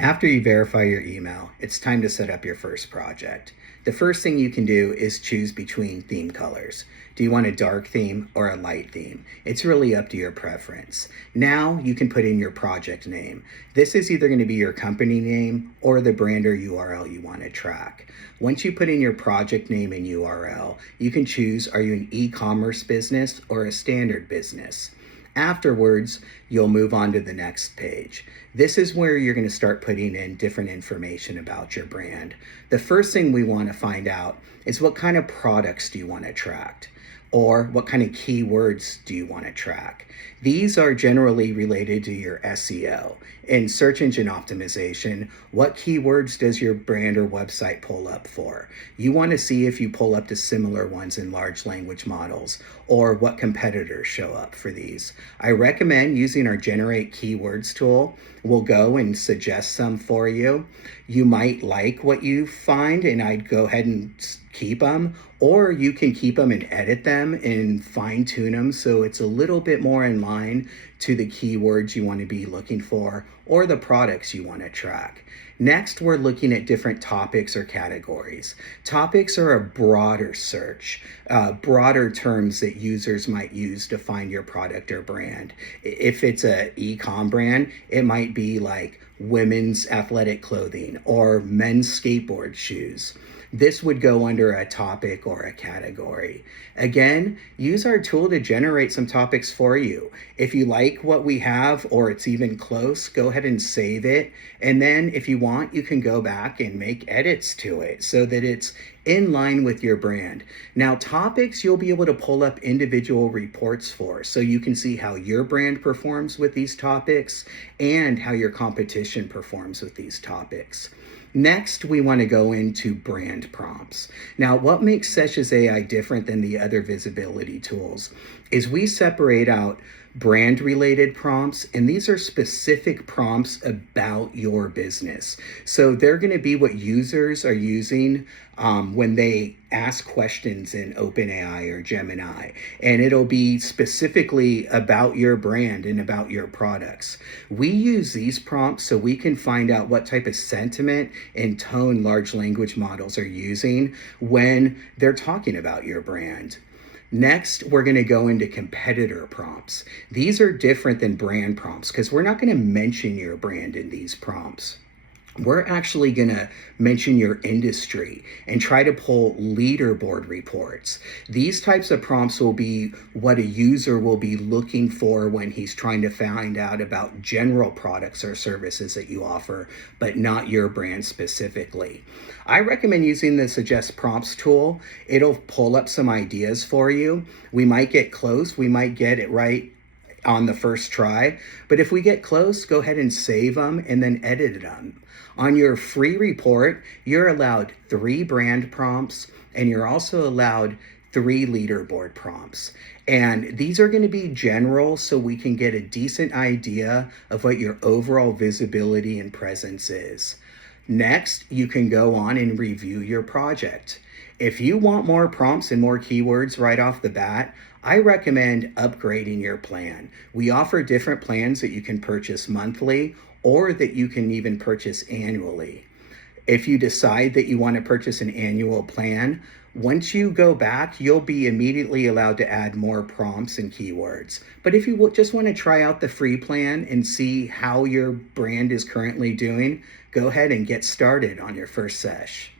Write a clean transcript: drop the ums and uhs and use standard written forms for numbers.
After you verify your email, it's time to set up your first project. The first thing you can do is choose between theme colors. Do you want a dark theme or a light theme? It's really up to your preference. Now you can put in your project name. This is either going to be your company name or the brand or URL you want to track. Once you put in your project name and URL, you can choose, are you an e-commerce business or a standard business? Afterwards, you'll move on to the next page. This is where you're going to start putting in different information about your brand. The first thing we want to find out is what kind of products do you want to track? Or what kind of keywords do you want to track? These are generally related to your SEO. In search engine optimization, what keywords does your brand or website pull up for? You want to see if you pull up to similar ones in large language models or what competitors show up for these. I recommend using our Generate Keywords tool. We'll go and suggest some for you. You might like what you find and I'd go ahead and keep them, or you can keep them and edit them and fine tune them so it's a little bit more in line to the keywords you want to be looking for or the products you want to track. Next, we're looking at different topics or categories. Topics are a broader search, broader terms that users might use to find your product or brand. If it's an e-com brand, it might be like women's athletic clothing or men's skateboard shoes. This would go under a topic or a category. Again, use our tool to generate some topics for you. If you like what we have or it's even close, go ahead and save it. And then if you want, you can go back and make edits to it so that it's in line with your brand. Now, topics you'll be able to pull up individual reports for, so you can see how your brand performs with these topics and how your competition performs with these topics. Next, we want to go into brand prompts. Now, what makes Seshes AI different than the other visibility tools is we separate out brand related prompts, and these are specific prompts about your business. So they're going to be what users are using when they ask questions in OpenAI or Gemini, and it'll be specifically about your brand and about your products. We use these prompts so we can find out what type of sentiment and tone large language models are using when they're talking about your brand. Next, we're going to go into competitor prompts. These are different than brand prompts because we're not going to mention your brand in these prompts. We're actually going to mention your industry and try to pull leaderboard reports. These types of prompts will be what a user will be looking for when he's trying to find out about general products or services that you offer, but not your brand specifically. I recommend using the Suggest Prompts tool. It'll pull up some ideas for you. We might get close. We might get it right on the first try, but if we get close, go ahead and save them and then edit them. On your free report, you're allowed 3 brand prompts and you're also allowed 3 leaderboard prompts. And these are going to be general so we can get a decent idea of what your overall visibility and presence is. Next, you can go on and review your project. If you want more prompts and more keywords right off the bat, I recommend upgrading your plan. We offer different plans that you can purchase monthly or that you can even purchase annually. If you decide that you want to purchase an annual plan, once you go back, you'll be immediately allowed to add more prompts and keywords. But if you just want to try out the free plan and see how your brand is currently doing, go ahead and get started on your first sesh.